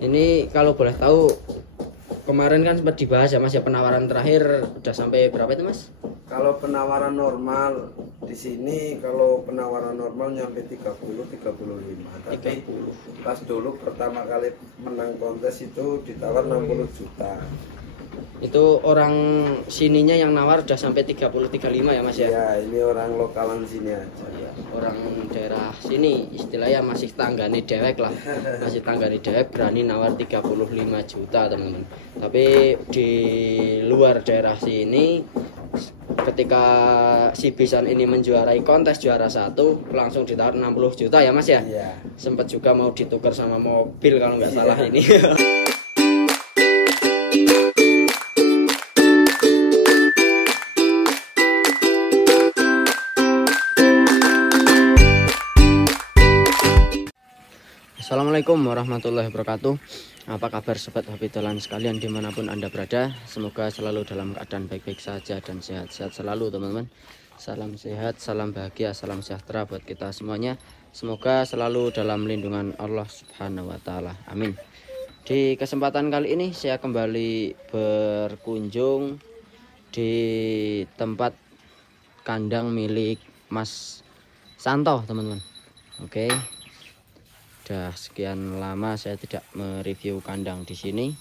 Ini kalau boleh tahu, kemarin kan sempat dibahas ya Mas ya, penawaran terakhir udah sampai berapa itu Mas? Kalau penawaran normal di sini, kalau penawaran normal nyampe 30-35. Tapi pas dulu pertama kali menang kontes itu ditawar 60 juta. Itu orang sininya yang nawar udah sampai 30-35 ya Mas ya? Ya, ini orang lokalan sini aja. Ya, orang daerah sini istilahnya masih tanggane dewek lah. Masih tanggane dewek berani nawar 35 juta teman-teman. Tapi di luar daerah sini, ketika si Bisan ini menjuarai kontes juara 1 langsung ditawar 60 juta ya Mas ya? Iya. Sempat juga mau ditukar sama mobil kalau nggak salah ini. Assalamualaikum warahmatullahi wabarakatuh. Apa kabar sobat hobi dolan sekalian dimanapun anda berada? Semoga selalu dalam keadaan baik-baik saja dan sehat-sehat selalu teman-teman. Salam sehat, salam bahagia, salam sejahtera buat kita semuanya. Semoga selalu dalam lindungan Allah Subhanahu wa Ta'ala. Amin. Di kesempatan kali ini saya kembali berkunjung di tempat kandang milik Mas Santo teman-teman. Oke. Sudah sekian lama saya tidak mereview kandang di sini.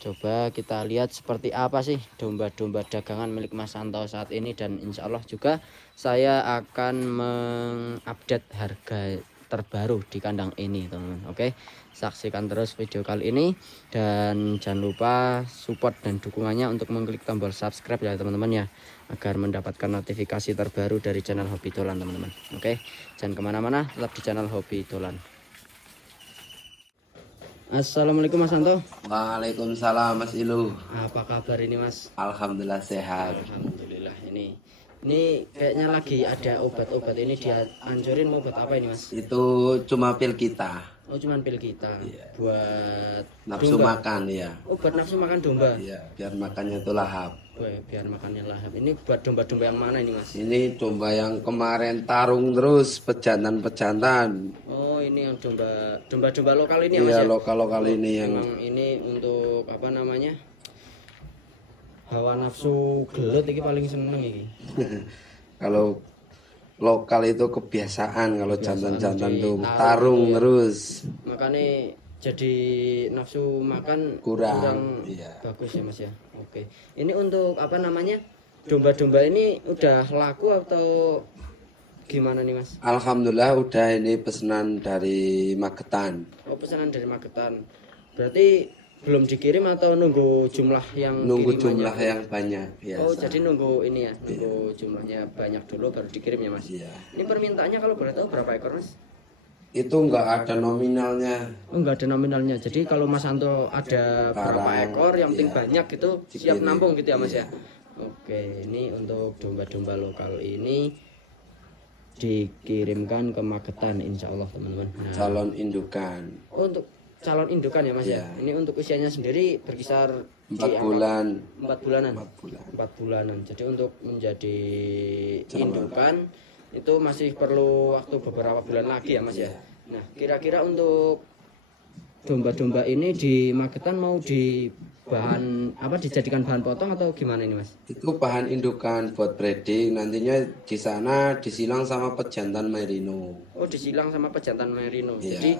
Coba kita lihat seperti apa sih domba-domba dagangan milik Mas Santo saat ini, dan insya Allah juga saya akan mengupdate harga terbaru di kandang ini teman-teman. Oke, saksikan terus video kali ini dan jangan lupa support dan dukungannya untuk mengklik tombol subscribe ya teman-teman ya, agar mendapatkan notifikasi terbaru dari channel Hobi Dolan teman-teman. Oke, jangan kemana-mana, tetap di channel Hobi Dolan. Assalamualaikum Mas Santo. Waalaikumsalam Mas Ilu. Apa kabar ini Mas? Alhamdulillah sehat. Alhamdulillah. Ini kayaknya lagi ada obat-obat ini dia anjurin, mau obat apa ini Mas? Itu cuma pil kita. Oh cuman pil kita. Iya. Buat Nafsu domba. makan ya. Obat nafsu makan domba. Iya, biar makannya itu lahap. Weh, biar makannya lahap. Ini buat domba-domba yang mana ini Mas? Ini domba yang kemarin tarung terus pejantan-pejantan. Oh ini yang domba-domba lokal ini ya Mas Iya, ya? lokal-lokal ini yang Memang ini untuk apa namanya? Hawa nafsu gelut ini paling seneng ini. kalau lokal itu kebiasaan, kalau jantan-jantan jadi tuh tarung tarung ya. terus. Makanya jadi nafsu makan Kurang, iya. bagus ya Mas ya. Oke. Ini untuk apa namanya? Domba-domba ini udah laku atau gimana nih Mas? Alhamdulillah udah ini pesanan dari Magetan. Oh, pesanan dari Magetan. Berarti belum dikirim atau nunggu jumlah yang Nunggu kirimannya? jumlah yang banyak biasa. Oh, jadi nunggu ini ya, nunggu jumlahnya banyak dulu baru dikirim ya Mas. Iya. Ini permintaannya kalau boleh tahu berapa ekor Mas? Itu enggak ada nominalnya. Oh, enggak ada nominalnya. Jadi kalau Mas Santo ada berapa ekor yang penting iya. banyak itu siap Dikirim. nampung gitu ya Mas Iya. ya. Oke, ini untuk domba-domba lokal ini dikirimkan ke Magetan insya Allah teman-teman. Nah, Calon indukan. oh, untuk calon indukan ya Mas ya. Iya. Ini untuk usianya sendiri berkisar 4 di angka bulan. 4 bulanan. 4 bulan. 4 bulanan. Jadi untuk menjadi Calon. indukan itu masih perlu waktu beberapa bulan lagi ya Mas ya. Iya. Nah, kira-kira untuk domba-domba ini di Magetan mau di bahan apa, dijadikan bahan potong atau gimana ini Mas? Itu bahan indukan buat breeding, nantinya di sana disilang sama pejantan merino. Oh, disilang sama pejantan merino. Iya. Jadi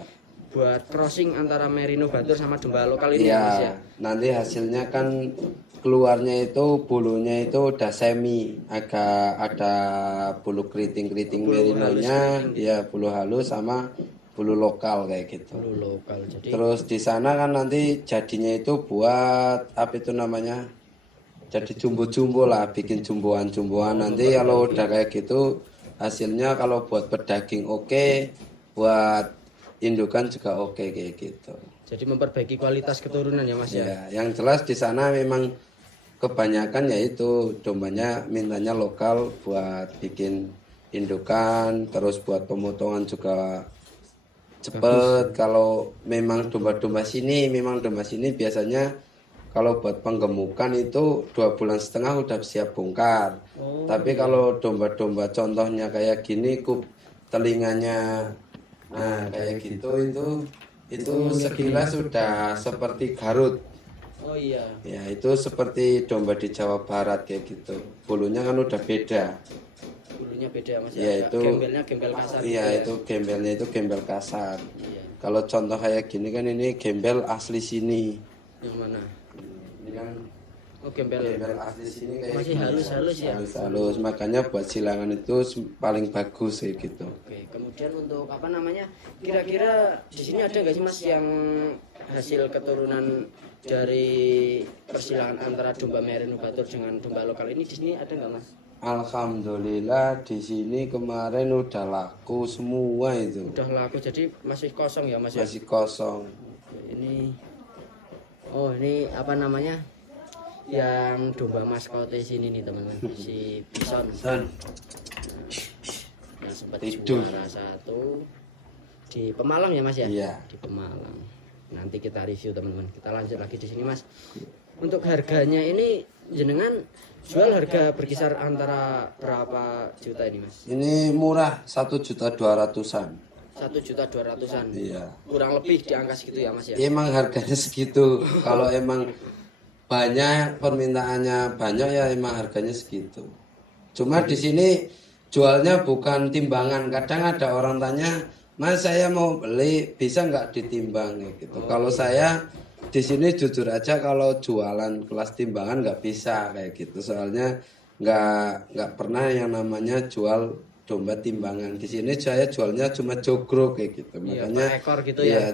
buat crossing antara merino batur sama domba lokal ini ya Mas ya. Iya, nanti hasilnya kan keluarnya itu bulunya itu udah semi, agak ada bulu keriting-keriting Bulu merinonya, halus ya bulu halus sama bulu lokal kayak gitu. Bulu lokal. Jadi Terus di sana kan nanti jadinya itu buat apa itu namanya? Jadi jumbo-jumbo lah, bikin jumboan-jumboan. Nanti kalau udah kayak gitu hasilnya kalau buat pedaging oke, buat indukan juga oke kayak gitu. jadi memperbaiki kualitas keturunan ya Mas ya. Ya, yang jelas di sana memang kebanyakan yaitu dombanya mintanya lokal buat bikin indukan, terus buat pemotongan juga cepet. Kalau memang domba-domba sini biasanya kalau buat penggemukan itu 2,5 bulan udah siap bongkar. Oh, Tapi kalau domba-domba contohnya kayak gini, telinganya, nah kayak gitu itu Itu sekilas sudah seperti Garut. Oh iya. Ya, itu seperti domba di Jawa Barat kayak gitu. Bulunya kan udah beda. Bulunya beda Mas Ya, itu gembelnya gembel kasar. Iya, gitu itu gembelnya itu gembel kasar. Iya. Kalau contoh kayak gini kan ini gembel asli sini. Yang mana? Ini kan Gembel asli sini kayak masih halus-halus ya. halus, makanya buat silangan itu paling bagus kayak gitu. Oke, kemudian untuk apa namanya? Kira-kira di sini ada nggak sih Mas yang hasil keturunan dari persilangan antara domba merino batur dengan domba lokal ini di sini ada nggak Mas? Alhamdulillah di sini kemarin udah laku semua itu. Udah laku, jadi masih kosong ya Mas ya? Masih kosong. Ini ini apa namanya? Yang domba maskote sini nih teman-teman, si Bison. Yang sempat juara 1 di Pemalang ya Mas ya? Iya. Di Pemalang. Nanti kita review teman-teman. Kita lanjut lagi di sini Mas. Untuk harganya ini jenengan jual harga berkisar antara berapa juta ini Mas? Ini murah 1.200.000-an. 1.200.000-an. Iya. Kurang lebih di angka segitu ya Mas ya? Emang harganya segitu. Kalau emang banyak permintaannya banyak ya emang harganya segitu. Cuma di sini jualnya bukan timbangan. Kadang ada orang tanya, Mas saya mau beli bisa nggak ditimbang gitu. Kalau saya di sini jujur aja kalau jualan kelas timbangan nggak bisa kayak gitu. Soalnya nggak pernah yang namanya jual domba timbangan. Di sini saya jualnya cuma jogro kayak gitu. Makanya ekor gitu ya.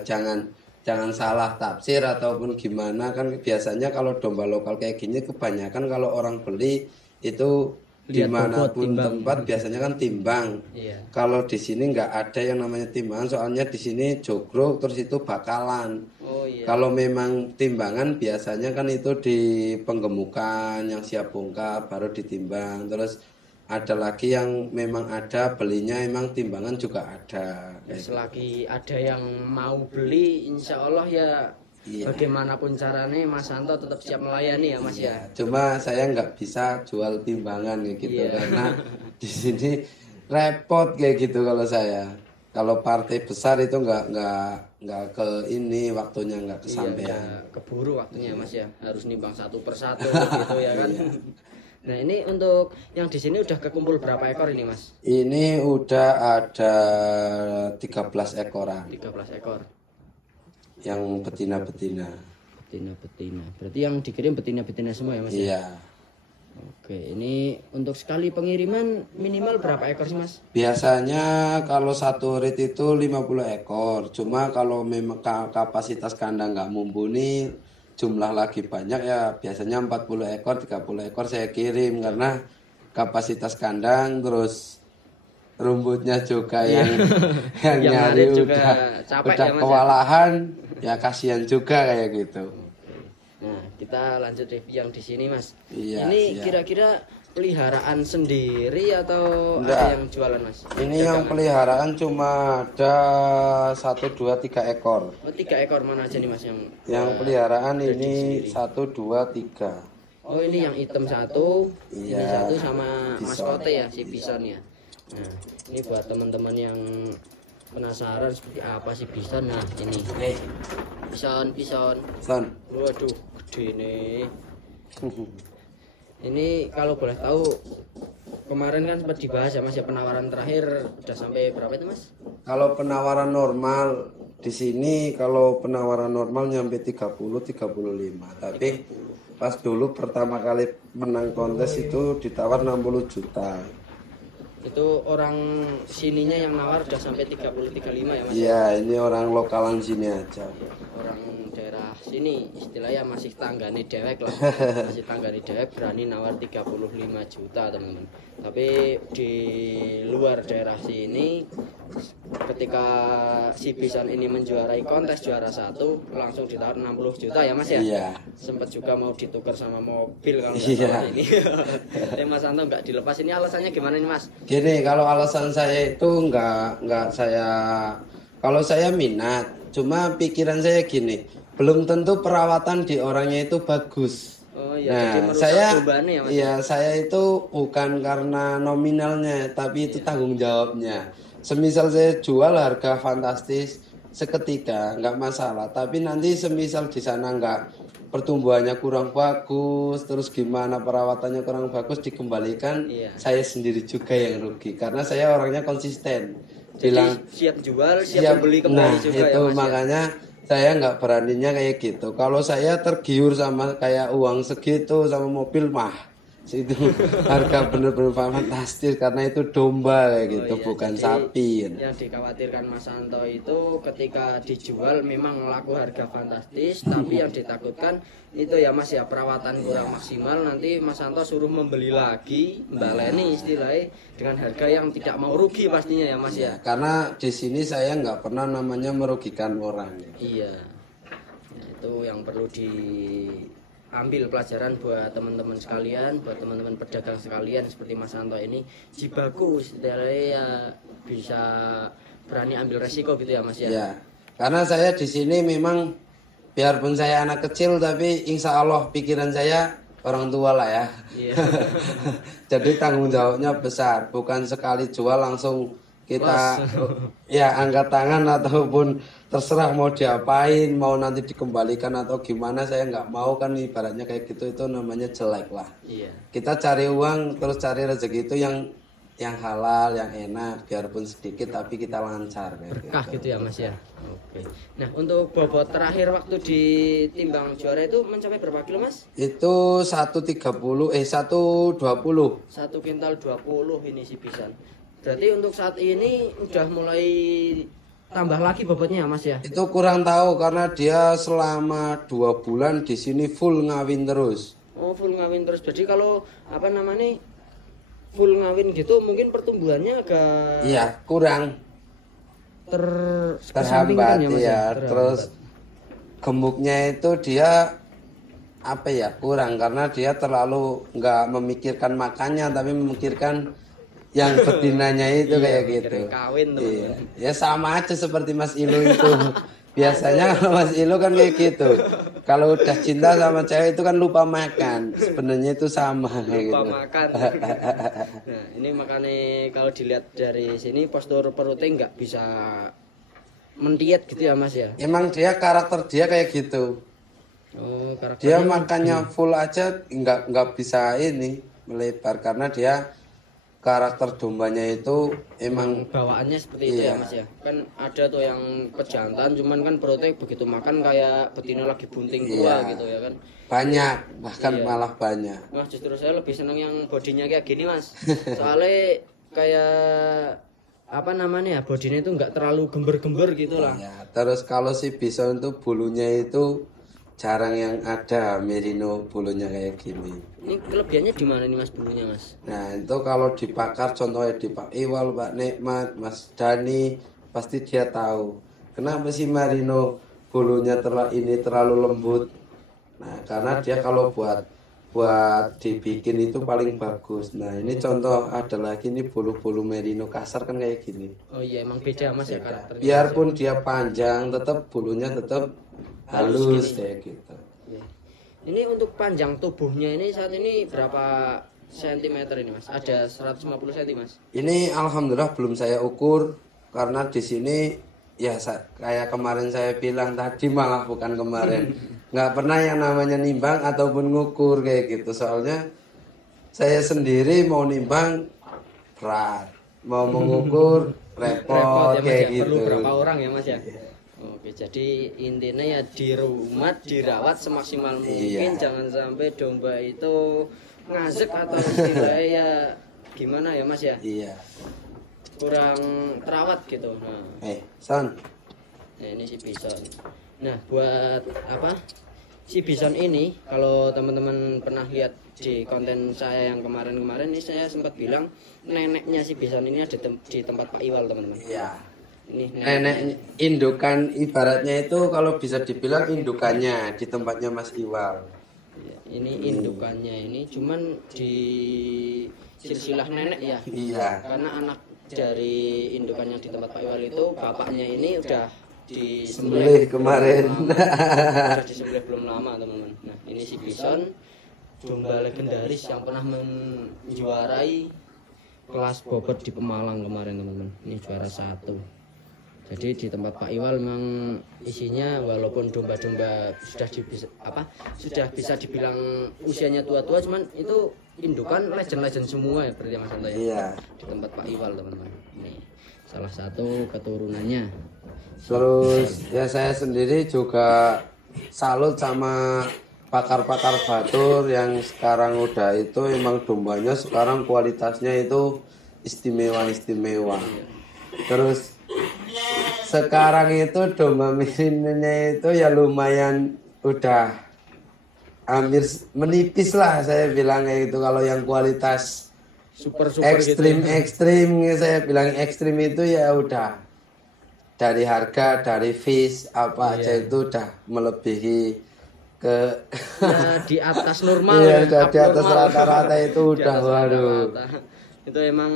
Jangan salah tafsir ataupun gimana kan biasanya kalau domba lokal kayak gini kebanyakan kalau orang beli itu dimanapun tempat biasanya kan timbang. Iya. Kalau di sini nggak ada yang namanya timbangan soalnya di sini jogro terus itu bakalan. Oh iya. Kalau memang timbangan biasanya kan itu di penggemukan yang siap bongkar baru ditimbang. Terus ada lagi yang memang ada belinya emang timbangan juga ada. Selagi ada yang mau beli insya Allah ya Iya. bagaimanapun caranya Mas Santo tetap siap melayani ya Mas ya. Cuma saya nggak bisa jual timbangan kayak gitu Iya. karena di sini repot kayak gitu kalau saya. Kalau partai besar itu nggak ke ini waktunya nggak kesampaian. Iya, keburu waktunya Mas ya. Harus nimbang satu persatu gitu ya kan. Nah ini untuk yang di sini udah kekumpul berapa ekor ini Mas? Ini udah ada 13 ekoran 13 ekor. yang betina-betina. Betina-betina. Berarti yang dikirim betina-betina semua ya Mas? Ya? Iya. Oke, ini untuk sekali pengiriman minimal berapa ekor sih Mas? Biasanya kalau satu rit itu 50 ekor. Cuma kalau memang kapasitas kandang nggak mumpuni, jumlah lagi banyak ya biasanya 40 ekor, 30 ekor saya kirim karena kapasitas kandang terus rumputnya juga yang nyari juga capek udah ya, Mas, kewalahan ya kasihan juga kayak gitu. Nah, kita lanjut review yang di sini Mas. Iya, ini siap. kira-kira peliharaan sendiri atau Enggak. ada yang jualan Mas? Ini yang peliharaan cuma ada 1, 2, 3 ekor. Oh, 3 ekor mana aja nih Mas Yang peliharaan ini 1, 2, 3. Oh ini yang hitam satu, ini Iya. satu sama Bison. maskote ya si Bison ya. Nah ini buat teman-teman yang penasaran seperti apa sih Bison. Nah ini Bison. Son. Waduh gede nih. Ini kalau boleh tahu kemarin kan sempat dibahas ya Mas ya penawaran terakhir udah sampai berapa itu Mas? Kalau penawaran normal di sini kalau penawaran normal nyampe 30 35. Tapi pas dulu pertama kali menang kontes itu ditawar 60 juta. Itu orang sininya yang nawar udah sampai 30 35 ya Mas? Iya, ini orang lokalan sini aja. Orang daerah sini istilahnya masih tanggane dewek lah. Masih tanggane dewek berani nawar 35 juta teman-teman. Tapi di luar daerah sini ketika si Bison ini menjuarai kontes juara 1 langsung ditawar 60 juta ya Mas ya? Iya. Sempat juga mau ditukar sama mobil kalau nggak Iya. salah ini. Tapi Mas Santo nggak dilepas, ini alasannya gimana nih Mas? Gini, kalau alasan saya itu nggak saya, kalau saya minat, cuma pikiran saya gini, belum tentu perawatan di orangnya itu bagus. Oh iya, jadi Nah, merusak saya, dombanya ya Mas? ya saya itu bukan karena nominalnya, tapi itu tanggung jawabnya. Semisal saya jual harga fantastis, seketika nggak masalah, tapi nanti semisal di sana nggak pertumbuhannya kurang bagus, terus gimana perawatannya kurang bagus dikembalikan, saya sendiri juga yang rugi karena saya orangnya konsisten. Bilang siap jual, siap beli kembali juga itu ya, Mas, makanya saya nggak beraninya kayak gitu. Kalau saya tergiur sama kayak uang segitu sama mobil mah itu harga bener-bener fantastis karena itu domba kayak gitu, bukan sapi. Yang dikhawatirkan Mas Santo itu ketika dijual memang laku harga fantastis, tapi yang ditakutkan itu ya Mas ya, perawatan kurang maksimal, nanti Mas Santo suruh membeli lagi, baleni istilahnya dengan harga yang tidak mau rugi pastinya ya Mas ya. Karena di sini saya nggak pernah namanya merugikan orang. Iya, itu yang perlu diambil pelajaran buat teman-teman sekalian, buat teman-teman pedagang sekalian seperti Mas Santo ini. Bagus, ya bisa berani ambil resiko gitu ya Mas ya. Ya, karena saya di sini memang biarpun saya anak kecil tapi insya Allah pikiran saya orang tua lah ya. Iya. Jadi tanggung jawabnya besar, bukan sekali jual langsung kita ya angkat tangan ataupun terserah mau diapain, mau nanti dikembalikan atau gimana, saya nggak mau kan, ibaratnya kayak gitu, itu namanya jelek lah. Iya. Kita cari uang terus cari rezeki itu yang halal, yang enak, biarpun sedikit tapi kita lancar kayak Berkah gitu ya Mas ya. Oke. Nah, untuk bobot terakhir waktu ditimbang juara itu mencapai berapa kilo Mas? Itu 130 120. 1 kintal 20 ini si Bisan. Berarti untuk saat ini udah mulai tambah lagi bobotnya ya Mas ya? Itu kurang tahu karena dia selama 2 bulan di sini full ngawin terus. Oh, full ngawin terus. Jadi kalau apa namanya full ngawin gitu mungkin pertumbuhannya agak kurang terhambat ya, Mas, ya. Terus gemuknya itu dia apa ya, kurang karena dia terlalu nggak memikirkan makannya tapi memikirkan yang betinanya itu kayak gitu. Kawin, Ya sama aja seperti Mas Ilu itu. Biasanya kalau Mas Ilu kan kayak gitu. Kalau udah cinta sama cewek itu kan lupa makan. Sebenarnya itu sama kayak lupa gitu. Makan. Nah, ini makanya kalau dilihat dari sini postur perutnya nggak bisa mendiet gitu ya Mas ya. Emang dia karakter dia kayak gitu. Oh, dia makannya full aja nggak bisa ini melebar karena dia karakter dombanya itu emang bawaannya seperti itu ya Mas ya. Kan ada tuh yang pejantan cuman kan perutnya begitu makan kayak betina lagi bunting tua gitu ya kan. Banyak, bahkan malah banyak. Mas justru saya lebih seneng yang bodinya kayak gini Mas. Soalnya kayak apa namanya ya, bodinya itu nggak terlalu gember-gember gitu lah. Ya, terus kalau si bison itu bulunya itu jarang yang ada merino bulunya kayak gini. Ini kelebihannya di mana nih Mas bulunya Mas? Nah itu kalau dibakar, contohnya di Pak Iwal, Pak Nikmat, Mas Dani, pasti dia tahu kenapa sih merino bulunya terlalu lembut. Nah karena dia kalau buat dibikin itu paling bagus. Nah ini contoh ada lagi nih bulu-bulu merino kasar kan kayak gini. Oh iya emang beda Mas ya karakternya. Biarpun dia panjang, tetap bulunya tetap halus kayak gitu. Ini untuk panjang tubuhnya ini saat ini berapa sentimeter ini Mas? Ada 150 cm Mas? Ini alhamdulillah belum saya ukur karena di sini ya kayak kemarin saya bilang tadi, malah bukan kemarin, nggak pernah yang namanya nimbang ataupun ngukur kayak gitu. Soalnya saya sendiri mau nimbang berat, mau mengukur repot ya, kayak ya? gitu. Perlu berapa orang ya Mas ya? Oke, jadi intinya ya di rumah dirawat semaksimal mungkin, jangan sampai domba itu ngasek atau istilahnya ya gimana ya Mas ya? Iya. Kurang terawat gitu. Nah. Son. Nah, ini si bison. Nah, buat apa? Si bison ini kalau teman-teman pernah lihat di konten saya yang kemarin-kemarin ini, saya sempat bilang neneknya si bison ini ada di tempat Pak Iwal, teman-teman. Iya. Ini nenek indukan, ibaratnya itu kalau bisa dibilang indukannya di tempatnya Mas Iwal. Ini indukannya ini cuman di silsilah nenek ya. Iya. Karena anak dari indukan yang di tempat Pak Iwal itu bapaknya ini udah disembelih kemarin. Udah disembelih belum lama teman-teman. Nah ini si bison, domba legendaris yang pernah menjuarai kelas bobot di Pemalang kemarin teman-teman. Ini juara 1. Jadi di tempat Pak Iwal memang isinya walaupun domba-domba sudah bisa dibilang usianya tua-tua, cuman itu indukan legend-legend semua ya berarti Mas Anto ya. Iya. Di tempat Pak Iwal teman-teman. Nih salah satu keturunannya. Terus ya saya sendiri juga salut sama pakar-pakar batur yang sekarang udah itu emang dombanya sekarang kualitasnya itu istimewa. Terus sekarang itu domba mirinnya itu ya lumayan udah hampir menipis lah saya bilang kayak gitu. Kalau yang kualitas Super ekstrim gitu ya. ekstrim saya bilang ekstrim itu ya udah dari harga dari fish apa aja itu udah melebihi ke Ya, di atas normal iya, ya, udah di atas abnormal. rata-rata itu Di udah atas waduh. rata-rata. Itu emang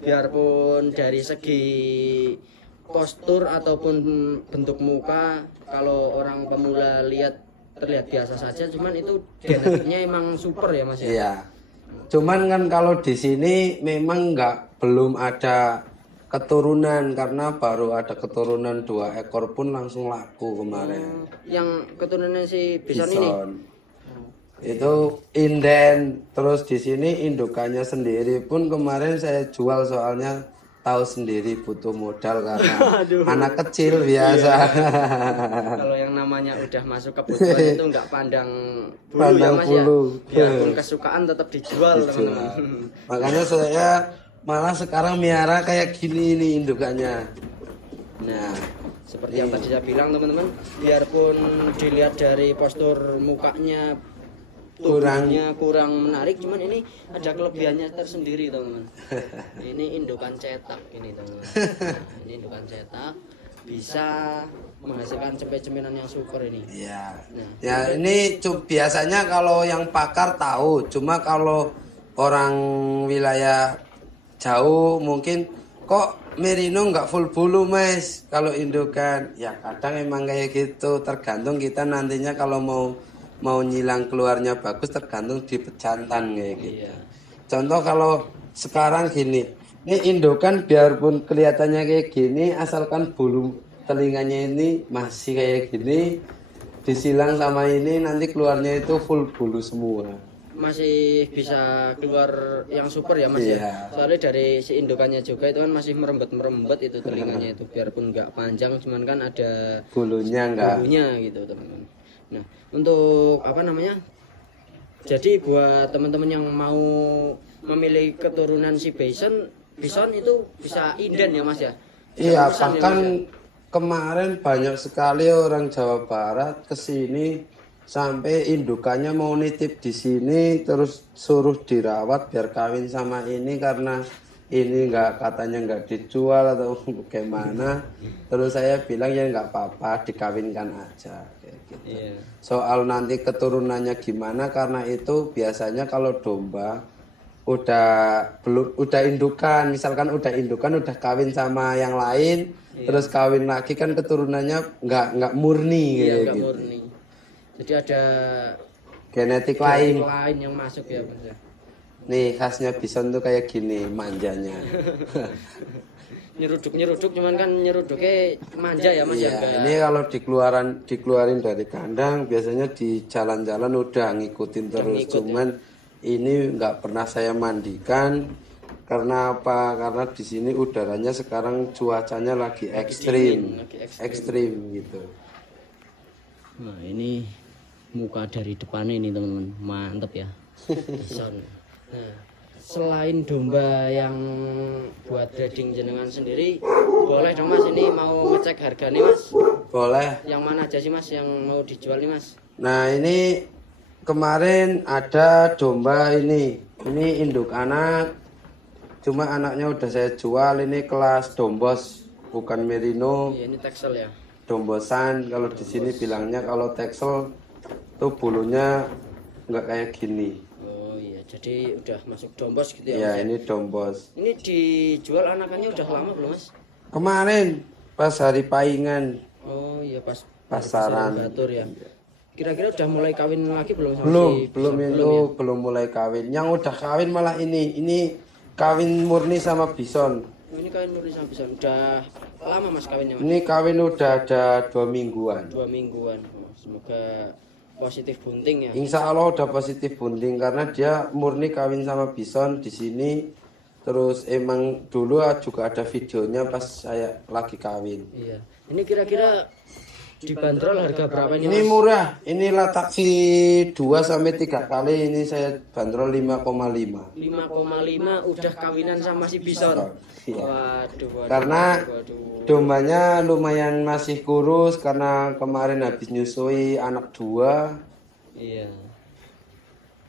biarpun dari segi postur ataupun bentuk muka kalau orang pemula terlihat biasa saja, cuman itu genetiknya emang super ya Mas ya. Iya. Cuman kan kalau di sini memang belum ada keturunan karena baru ada keturunan 2 ekor pun langsung laku kemarin. Yang keturunan si Bison ini. Itu inden, terus di sini indukannya sendiri pun kemarin saya jual soalnya tahu sendiri butuh modal karena anak kecil biasa. Kalau yang namanya udah masuk kebutuhan itu nggak pandang bulu Pandang ya Mas bulu. ya. Biarpun kesukaan tetap dijual teman-teman. Makanya saya malah sekarang miara kayak gini ini indukannya. Nah, seperti yang tadi saya bilang teman-teman, biarpun dilihat dari postur mukanya tubuhnya kurang menarik, cuman ini ada kelebihannya tersendiri teman-teman. Ini indukan cetak ini teman-teman. Nah, ini indukan cetak bisa menghasilkan cempe-cempenan yang super ini. Iya. Nah. Ya ini biasanya kalau yang pakar tahu, cuma kalau orang wilayah jauh mungkin kok merino nggak full bulu Mas kalau indukan. Ya kadang emang kayak gitu, tergantung kita nantinya kalau mau nyilang keluarnya bagus tergantung di pejantan kayak gitu. Iya. Contoh kalau sekarang gini, ini indukan biarpun kelihatannya kayak gini, asalkan bulu telinganya ini masih kayak gini, disilang sama ini nanti keluarnya itu full bulu semua. Masih bisa keluar yang super ya Mas Iya. ya. Soalnya dari si indukannya juga itu kan masih merembet itu telinganya itu, biarpun nggak panjang, cuman kan ada Bulunya enggak. bulunya gitu teman-teman. Nah, untuk jadi buat teman-teman yang mau memilih keturunan si Bison itu bisa inden ya Mas ya. Iya, Bisa pesan ya, bahkan Mas ya? kemarin banyak sekali orang Jawa Barat ke sini sampai indukannya mau nitip di sini terus suruh dirawat biar kawin sama ini karena ini katanya nggak dijual atau bagaimana. Terus saya bilang ya nggak apa-apa dikawinkan aja kayak gitu. Iya. Soal nanti keturunannya gimana karena itu biasanya kalau domba udah indukan, misalkan udah indukan udah kawin sama yang lain, terus kawin lagi kan keturunannya nggak murni Iya, kayak nggak gitu. murni. Jadi ada Genetik lain. lain yang masuk ya Mas ya. Nih khasnya bison tuh kayak gini manjanya. Nyeruduk cuman kan nyeruduknya manja ya Mas Iya, ya. ini kalau dikeluarin dari kandang biasanya di jalan-jalan udah ngikutin terus. Cuman ini nggak pernah saya mandikan karena apa? Karena di sini udaranya sekarang cuacanya lagi ekstrim, ekstrim gitu. Nah, ini muka dari depannya ini teman-teman, mantep ya. Bison. Nah, selain domba yang buat breeding jenengan sendiri, boleh dong Mas ini mau ngecek harga nih Mas. Boleh. Yang mana aja sih Mas yang mau dijual nih Mas? Nah ini kemarin ada domba ini induk anak, cuma anaknya udah saya jual. Ini kelas dombos, bukan merino. Iya, ini Texel ya. Dombosan kalau di sini bilangnya, kalau Texel tuh bulunya nggak kayak gini. Oh iya, jadi udah masuk dombos gitu ya. Ya Mas, ini dombos. Ini dijual anakannya udah lama belum Mas? Kemarin pas hari paingan. Oh iya, pas Pasaran. Batur ya. Kira-kira udah mulai kawin lagi belum sama Belum, si belum Bison? itu ya? belum mulai kawin. Yang udah kawin malah ini kawin murni sama bison. Oh, ini kawin murni sama Bison. Udah lama Mas kawinnya Mas? Ini kawin udah ada 2 mingguan. 2 mingguan. Oh, semoga positif bunting ya. Insya Allah udah positif bunting karena dia murni kawin sama bison di sini. Terus emang dulu juga ada videonya pas saya lagi kawin. Iya. Ini kira-kira dibanderol harga berapa ini? Ini Mas? murah. Inilah taksi 2 sampai 3 kali ini saya bandrol 5,5. 5,5 udah kawinan sama si bison. Iya. Waduh. Karena dombanya lumayan masih kurus karena kemarin habis nyusui anak 2. Iya.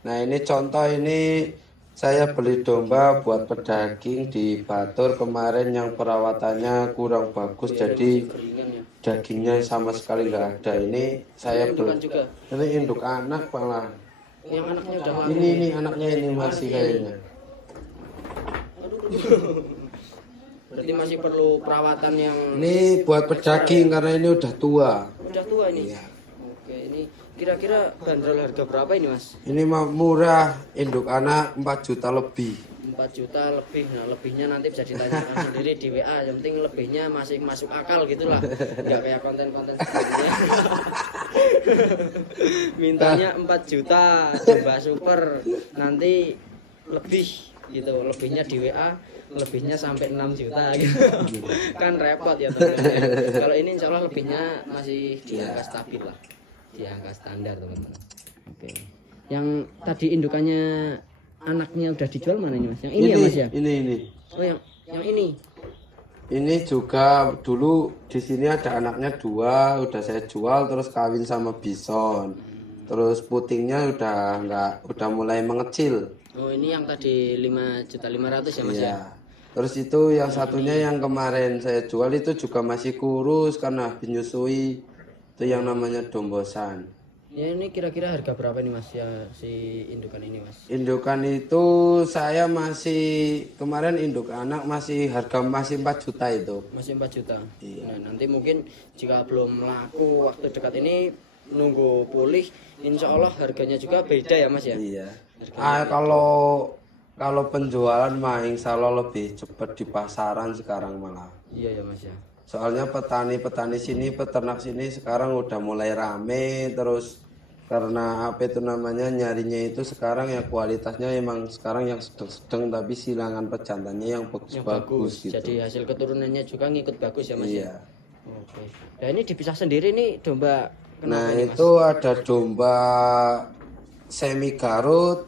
Nah, ini contoh ini saya beli domba buat pedaging di Batur kemarin yang perawatannya kurang bagus jadi Keringan ya. dagingnya sama sekali nggak ada. Ini saya Indukan beli. juga. Ini induk anak malah. Yang anaknya udah lama. Ini anaknya ini masih kayaknya. Berarti masih perlu perawatan yang Ini buat pedaging karena ini udah tua. udah tua ini. Iya. Oke, ini kira-kira bandrol harga berapa ini Mas? Ini mah murah, induk anak 4 juta lebih. 4 juta lebih. Nah, lebihnya nanti bisa ditanyakan sendiri di WA. Yang penting lebihnya masih masuk akal gitulah. Enggak kayak konten-konten sebelumnya. Mintanya 4 juta domba super. Nanti lebih gitu. Lebihnya di WA, lebihnya sampai 6 juta gitu. Kan repot ya teman-teman. Kalau ini insya Allah lebihnya masih di angka stabil lah. Di angka standar teman-teman. Oke. Yang tadi indukannya anaknya udah dijual mana ini Mas? Yang ini ya Mas ya? Ini. Oh yang ini. Ini juga dulu di sini ada anaknya 2, udah saya jual terus kawin sama bison. Terus putingnya udah mulai mengecil. Oh ini yang tadi 5.500.000 ya Mas ya? Iya. Terus itu yang satunya yang kemarin saya jual itu juga masih kurus karena habis nyusui. Itu yang namanya dombosan. Ya ini kira-kira harga berapa nih Mas ya si indukan ini Mas? Indukan itu saya masih kemarin induk anak masih harga masih 4 juta itu. Masih 4 juta. Iya. Nah, nanti mungkin jika belum laku waktu dekat ini nunggu pulih, insya Allah harganya juga beda ya Mas ya? Iya. Kalau penjualan mah insya Allah lebih cepat di pasaran sekarang malah. Iya ya Mas ya. Soalnya petani-petani sini, peternak sini sekarang udah mulai rame terus karena apa itu namanya nyarinya itu sekarang ya kualitasnya emang sekarang yang sedang-sedang tapi silangan pejantannya yang bagus-bagus gitu. Jadi hasil keturunannya juga ngikut bagus ya Mas Iya. ya? Oke. Nah ini dipisah sendiri nih domba Nah kenapa ini Mas? itu ada domba semi Garut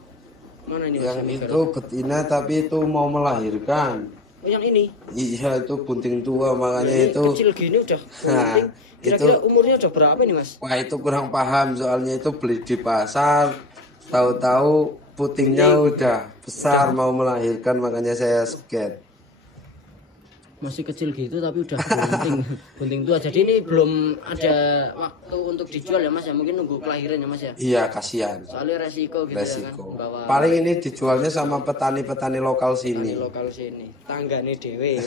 Mana ini Mas? yang itu betina tapi itu mau melahirkan. Oh yang ini? Iya itu bunting tua makanya Ini itu. kecil gini udah Nah, bunting. Kira-kira umurnya udah berapa nih Mas? Wah itu kurang paham soalnya itu beli di pasar tahu-tahu putingnya udah besar mau melahirkan makanya saya sket. Masih kecil gitu tapi udah bunting. Bunting tua. Jadi ini belum ada waktu untuk dijual ya Mas ya? Mungkin nunggu kelahiran ya Mas ya? Iya kasihan. Soalnya resiko gitu ya kan. Resiko. Bawa Paling ini dijualnya sama petani-petani lokal petani sini. lokal sini. Tanggane dewe.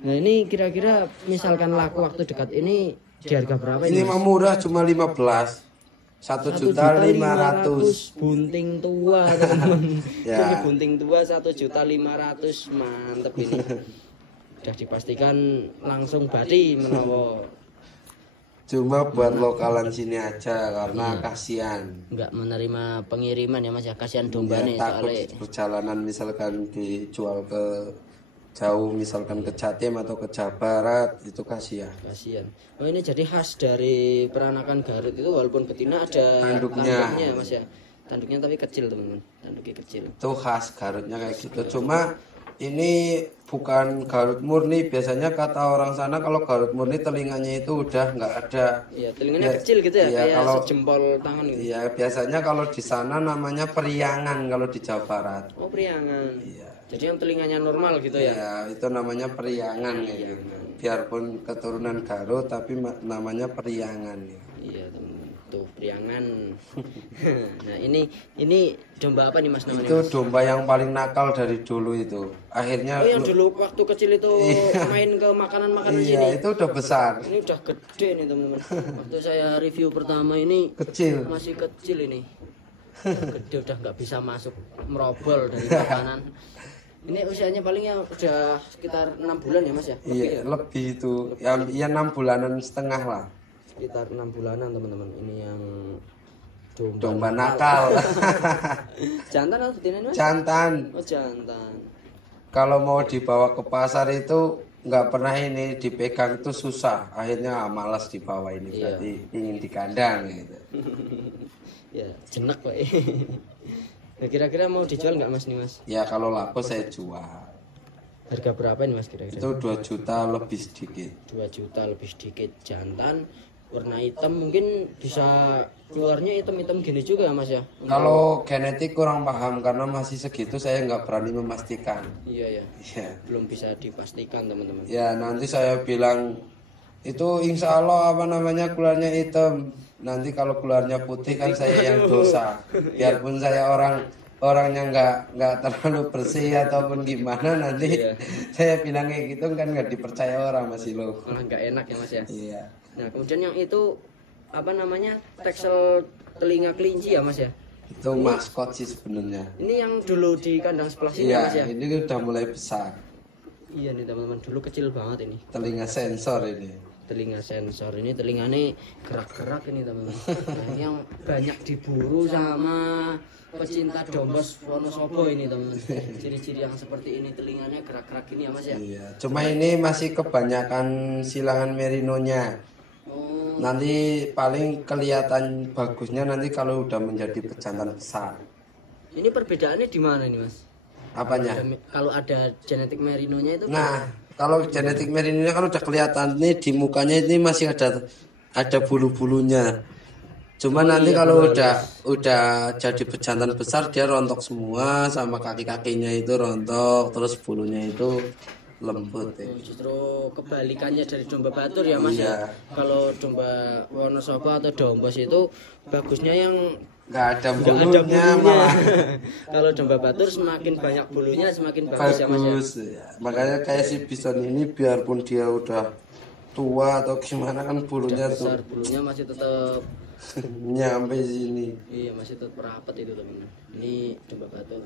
Nah ini kira-kira misalkan laku waktu dekat ini di harga berapa Ini ini? mah murah cuma 15. 1.500.000. bunting tua teman-teman. Ya. Ini bunting tua 1.500.000 mantep ini. Udah dipastikan langsung bati menawa Cuma buat lokalan sini aja karena kasihan. nggak menerima pengiriman ya Mas ya, kasihan Ya, domba nih takut soalnya. perjalanan misalkan dijual ke jauh misalkan ke Jatim atau ke Jawa Barat itu kasihan. Kasihan. Oh ini jadi khas dari peranakan Garut itu walaupun betina ada Tanduknya. tanduknya Mas ya. Tanduknya tapi kecil teman-teman. Tanduknya kecil. Itu khas Garutnya kayak gitu. Cuma ini bukan Garut murni. Biasanya kata orang sana kalau Garut murni telinganya itu udah nggak ada. Iya, telinganya Ya, kecil gitu ya, iya, kayak kalau- sejempol tangan gitu. Iya biasanya kalau di sana namanya periangan kalau di Jawa Barat. Oh, priangan. Iya. Jadi yang telinganya normal gitu ya. Ya itu namanya periangan kayak gitu. Biarpun keturunan Garut tapi namanya periangan. Ya. Iya, teman. Tuh, priangan. Nah, ini domba apa nih Mas namanya? Itu Mas? domba yang paling nakal dari dulu itu. Akhirnya Oh, yang dulu waktu kecil itu main ke makanan-makanan iya sini. itu udah besar. Ini udah gede nih teman-teman. Waktu saya review pertama ini Kecil. masih kecil ini. Udah gede udah nggak bisa masuk merobol dari makanan. Ini usianya palingnya udah sekitar 6 bulan ya Mas ya? Iya, lebih itu. Ya 6 bulanan setengah lah. Sekitar 6 bulanan teman-teman. Ini yang Domba nakal. Jantan atau betina ini Mas? Jantan. Oh jantan. Kalau mau dibawa ke pasar itu nggak pernah ini dipegang itu susah. Akhirnya malas dibawa ini. Iya. Berarti ingin di kandang gitu. Ya jenak Pak. Nah, kira-kira mau dijual nggak Mas nih Mas? Ya kalau laku saya jual. Harga berapa ini Mas kira-kira? Itu 2 juta lebih sedikit. 2 juta lebih sedikit. Jantan warna hitam, mungkin bisa keluarnya hitam-hitam gini juga ya Mas ya? Kalau genetik kurang paham karena masih segitu saya nggak berani memastikan. Iya ya, Ya. belum bisa dipastikan teman-teman. Ya nanti saya bilang itu insya Allah apa namanya keluarnya hitam. Nanti kalau keluarnya putih kan saya yang dosa. Biarpun saya orangnya nggak terlalu bersih ataupun gimana nanti saya bilang kayak gitu kan nggak dipercaya orang masih lo. Malah nggak enak ya Mas ya. Iya. Nah kemudian yang itu apa namanya teksel telinga kelinci ya Mas ya? Itu maskot sih sebenarnya. Ini yang dulu di kandang sebelah sini ya Iya, Mas ya? ini udah mulai besar. Iya nih teman-teman, dulu kecil banget ini. Telinga sensor ini. Telinga sensor ini, telinganya gerak-gerak ini teman-teman. Nah, ini yang banyak diburu sama pecinta dombos Wonosobo ini teman-teman. Ciri-ciri yang seperti ini, telinganya gerak-gerak ini ya Mas ya. Iya, cuma ini masih kebanyakan silangan merinonya. Oh, Nanti paling kelihatan bagusnya nanti kalau udah menjadi pejantan besar. ini perbedaannya di mana nih Mas? Apanya? Kalau ada genetik merinonya itu Nah, kalau genetik merinonya kan udah kelihatan nih di mukanya ini masih ada bulu-bulunya. Cuma nanti kalau udah jadi pejantan besar dia rontok semua sama kaki-kakinya itu rontok, terus bulunya itu lembut ya. justru kebalikannya dari domba batur ya Mas ya. Kalau domba Wonosobo atau dombos itu bagusnya yang Nggak ada nggak ada bulunya bulunya. malah Kalau domba batur semakin banyak bulunya semakin bagus ya Mas ya. bagus ya. Makanya kayak si bison ini biarpun dia udah tua atau gimana kan bulunya Besar tuh bulunya masih tetap nyampe sini. iya masih tetap rapat itu teman. Ini domba batur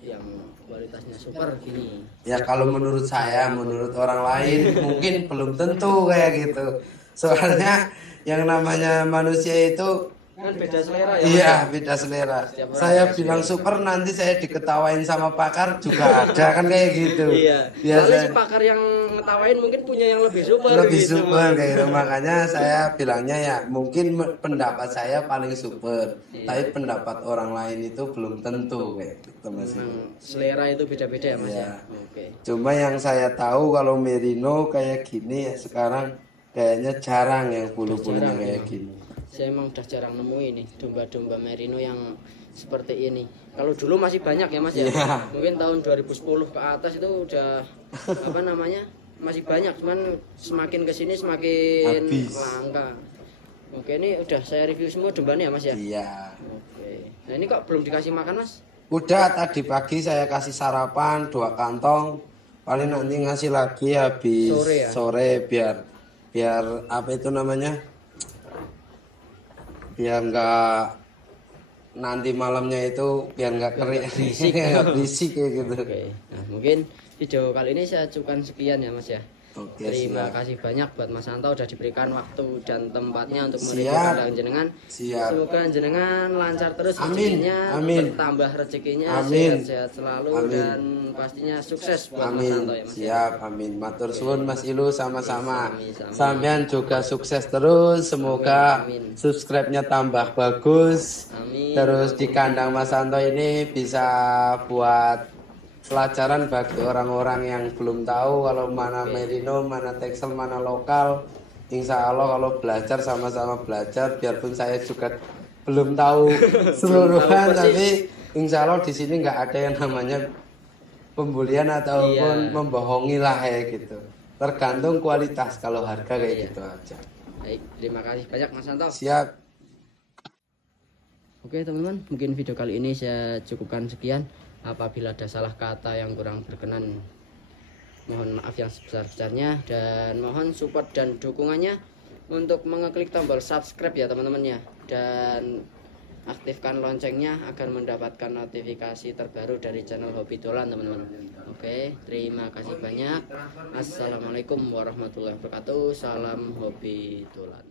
yang kualitasnya super gini. Ya kalau menurut saya, menurut orang lain mungkin belum tentu kayak gitu. Soalnya yang namanya manusia itu Kan beda selera ya. iya beda selera. Saya bilang super nanti saya diketawain sama pakar juga ada kan kayak gitu. Iya. Biasa Soalnya si pakar yang ngetawain mungkin punya yang lebih super lebih gitu. super kayak gitu. Makanya saya bilangnya ya mungkin pendapat saya paling super, tapi pendapat orang lain itu belum tentu kayak gitu Mas. Selera itu beda-beda ya Mas Iya. ya. Oke. Cuma yang saya tahu kalau merino kayak gini ya sekarang kayaknya jarang yang bulu-bulunya Jarang, kayak ya. gini. Saya emang udah jarang nemu ini domba-domba merino yang seperti ini. Kalau dulu masih banyak ya Mas ya. Iya. Mungkin tahun 2010 ke atas itu udah apa namanya? Masih banyak, cuman semakin kesini semakin Habis. langka. Oke, ini udah saya review semua dombanya ya Mas ya. Iya. Oke. Nah, ini kok belum dikasih makan Mas? Udah tadi pagi saya kasih sarapan 2 kantong. Paling nanti ngasih lagi habis Sore ya? sore biar apa itu namanya? Biar nggak nanti malamnya itu biar nggak kering nggak berisik kayak gitu. Oke. Nah, mungkin video kali ini saya cukupkan sekian ya Mas ya. Oke, Terima siap. kasih banyak buat Mas Santo udah diberikan waktu dan tempatnya untuk mereview Siap. kandang jenengan. Siap. Semoga jenengan lancar terus Amin. rezekinya, Amin. bertambah rezekinya, Amin. sehat-sehat selalu Amin. dan pastinya sukses buat Mas Amin. Santo ya Mas. ya. Siap, amin. Matur suwun Mas Ilu sama-sama. Sami-sami. Sampean juga sukses terus. Semoga Amin. subscribe-nya tambah bagus. Amin. Terus di kandang Mas Santo ini bisa buat pelajaran bagi orang-orang yang belum tahu kalau mana merino, mana texel, mana lokal. Insya Allah kalau belajar sama-sama belajar, biarpun saya juga belum tahu seluruhan, tapi insya Allah di sini nggak ada yang namanya pembulian ataupun Iya. membohongi lah kayak gitu. Tergantung kualitas, kalau harga kayak Iya. gitu aja. Baik, terima kasih banyak Mas Santo. Siap. Oke teman-teman, mungkin video kali ini saya cukupkan sekian. Apabila ada salah kata yang kurang berkenan, mohon maaf yang sebesar-besarnya, dan mohon support dan dukungannya untuk mengeklik tombol subscribe ya teman-teman ya. Dan aktifkan loncengnya agar mendapatkan notifikasi terbaru dari channel Hobi Dolan teman-teman. Oke, terima kasih banyak. Assalamualaikum warahmatullahi wabarakatuh. Salam Hobi Dolan.